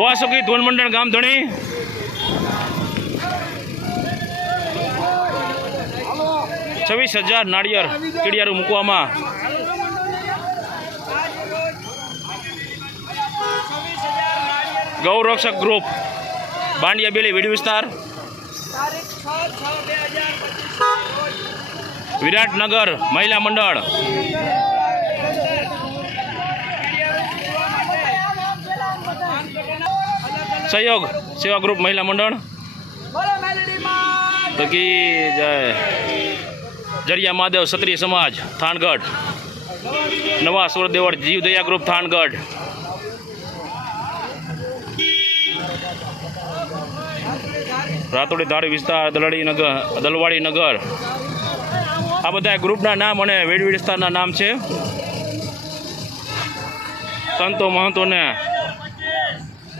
વાસુકી ધોન મંડળ ગામ ધણી? છવ્વીસ હજાર નાળિયેર કીડિયારું મૂકવામાં. ગૌરક્ષક ગ્રુપ, બાંડિયા બેલી વીડ વિસ્તાર. વિરાટનગર મહિલા મંડળ. સહયોગ, સેવા ગ્રુપ મહિલા મંડળ. તકી જય. જરિયા મહાદેવ ક્ષત્રિય સમાજ, થાનગઢ. નવા સુરદેવળ જીવદયા ગ્રુપ, થાનગઢ. રાતોડી ધારી વિસ્તાર, દલડી નગર, દલવાડી નગર. આ બધા ગ્રુપના નામ અને વેડવી વિસ્તારના નામ છે. સંતો, મહંતોને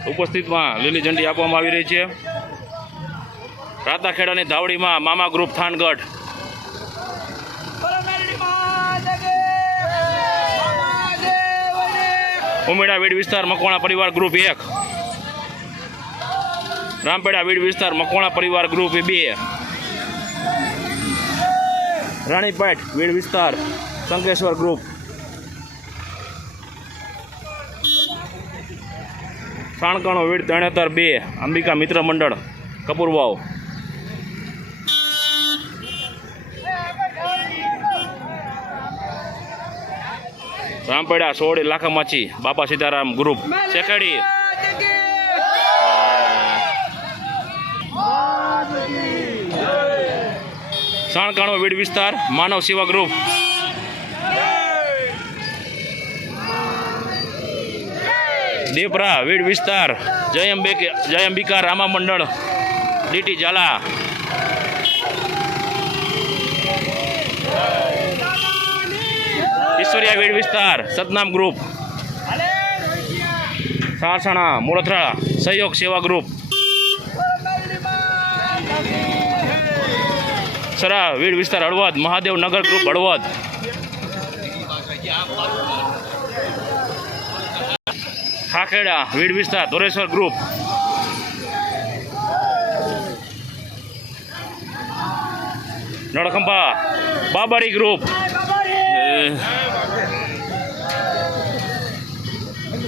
ઉપસ્થિતમાં લીલી ઝંડી આપવામાં આવી રહી છે. રાતાખેડાની ધાવડીમાં મામા ગ્રુપ થાનગઢ. ઉમેડા વીડ વિસ્તાર, મકવાણા પરિવાર ગ્રુપ એક. રામપેડા વીડ વિસ્તાર, મકવાણા પરિવાર ગ્રુપ બે. રાણીપેટ વીડ વિસ્તાર શંકેશ્વર ગ્રુપ સાણકાણો વીડ તણેતર બે, અંબિકા મિત્ર મંડળ કપૂરવાવ રામપેડા સોળી લાખામાછી, બાપા સીતારામ ગ્રુપ શેખડી. સાણકાણો વીડ વિસ્તાર, માનવ સેવા ગ્રુપ દેપરા, વીડ વિસ્તાર, જય અંબે જય અંબિકા રામા મંડળ, ડીટી ઝાલા. ઈશ્વરિયા વીડ વિસ્તાર, સતનામ ગ્રુપ. સાણસાણા મોળથરા, સહયોગ સેવા ગ્રુપ. સરા, વીડ વિસ્તાર હળવદ, મહાદેવ નગર ગ્રુપ હળવદ. ખાખેડા વીડ વિસ્તાર, Dhoreshwar group Nalkhambha, Babri group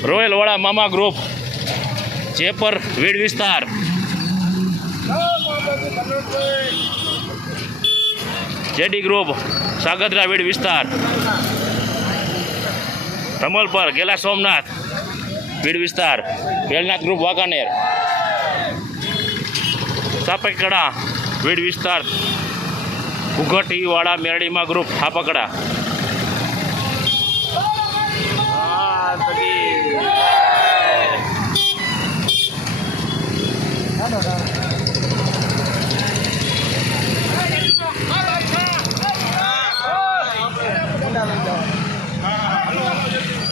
royal વાળા મામા ગ્રુપ ચેપર, વીડ વિસ્તાર. જેડી ગ્રુપ સાગદરા વીડ વિસ્તાર. રમલપર, ગેલા સોમનાથ. વીડ વિસ્તાર વેલનાથ ગ્રુપ વાંકાનેર સાપકડા વીડ વિસ્તાર ઉઘટીવાળા મેરડીમાં ગ્રુપ થાપકડા